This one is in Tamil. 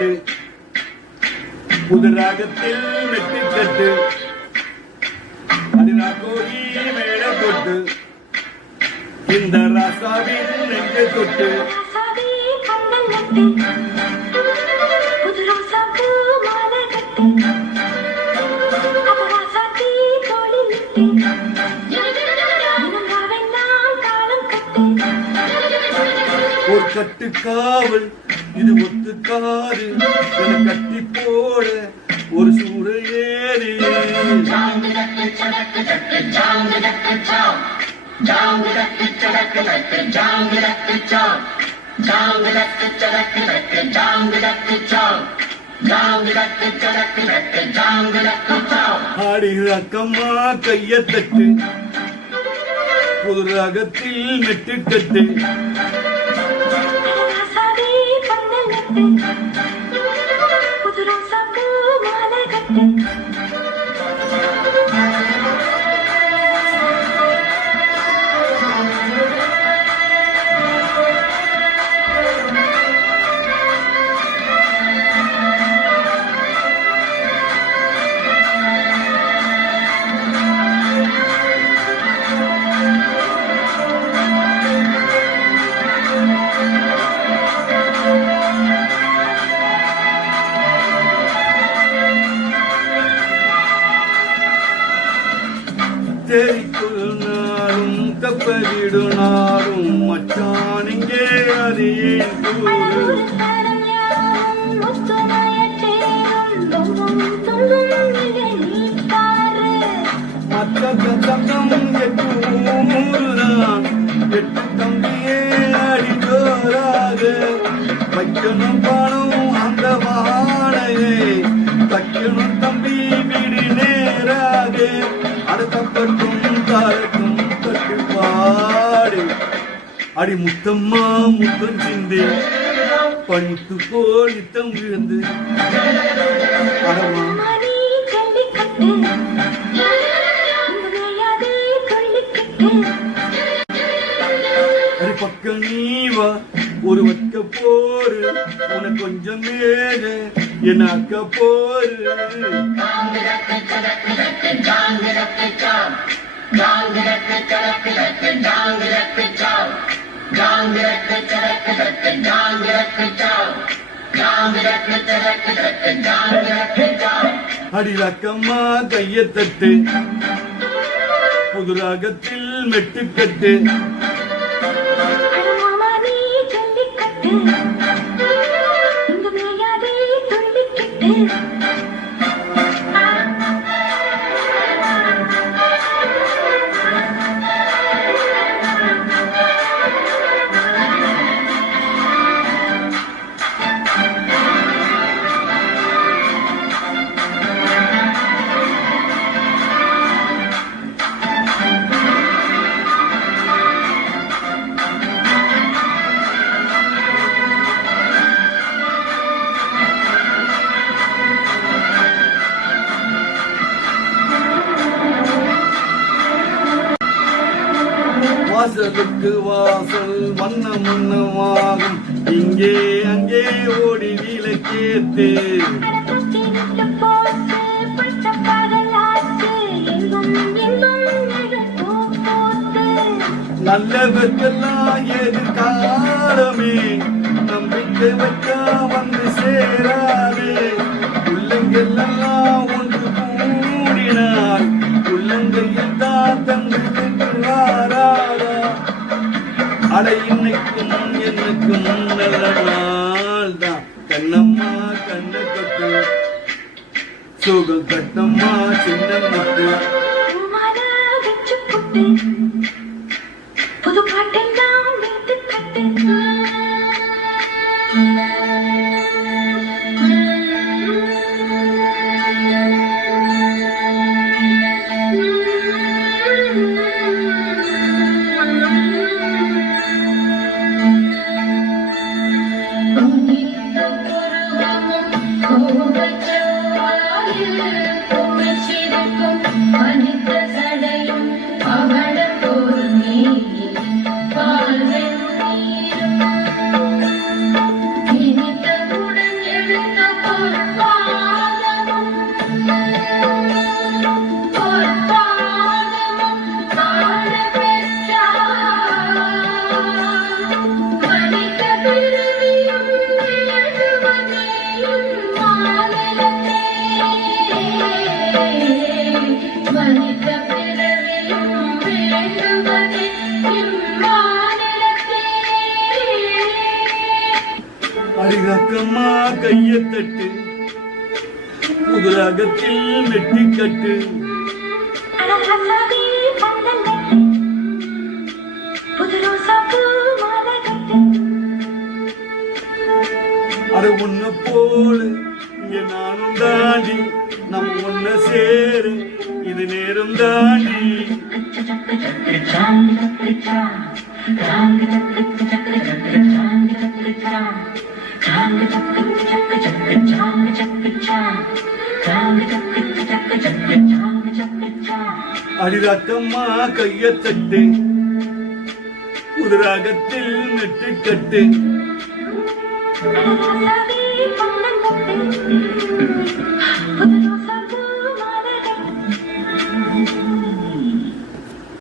கட்டு புது ராகத்தில் மெட்டு கட்டு அடினா கோரி மேல தொட்டு இந்த ராசாவின் நெஞ்ச தொட்டு ஒரு கட்டு காவல் இது ஒத்துக்காது என கட்டி போட ஒரு சூட ஏறி ஆடி ரக்கம்மா கைய தட்டு புது ராகத்தில் மெட்டு கட்டு தேரிக்குள் நாளும் தப்பதிடு நாளும் மச்சான் இங்கே அறியேன் கூறு சத்தம் எட்டூறுதான் எட்டு தம்பியே அடி ஜோராக வைக்கணும் பணம் அந்த வாடகை தைக்கணும் தம்பி வீடு நேராக அடுத்தப்பட்டும் தாரட்டும் கட்டுப்பாடு அடி முத்தம்மா முத்தம் சிந்தி பணித்து போல் நித்தம் விழுந்து அடமா அடி பக்கம் நீவா ஒரு வக்க போரு உன கொஞ்சம் மேல என்ன அக்க போரு அடி ரக்கம்மா கைய தட்டு புது ராகத்தில் மெட்டு கட்டு வாசலுக்கு வாசல் வண்ண மன்னமாகும் இங்கே அங்கே ஓடி விளக்கேத்து நல்லவர்க்கெல்லாம் எதிர்காலமே நம்பிக்கை வைக்க வந்து சேராதே உள்ளங்கெல்லாம் ஒன்று கூடினார் உள்ளங்கையில் தான் தந்து அட இன்னைக்கும் என்னைக்கும் நல்ல நாள் தான் கண்ணம்மா கண்ணை தொட்டு சுகம் கட்டம்மா சின்ன முட்டு புது பாட்டெல்லாம் வைத்து கட்டு இனித்த உடன் எழுந்த ரக்கம்மா கைய தட்டு புதுராகத்தில் மெட்டி கட்டு அழகாசாவே பந்தல் கட்டு புது ரோசாப்பூ மாலை கட்டு அது ஒண்ணு போல இங்க நானும் தாண்டி நம் ஒண்ணு சேரு இது நேரம் தாண்டி அடிரக்கம்மா கைய தட்டு புதுராகத்தில் நெட்டு கட்டு அழகாசாவே பந்தல் கட்டு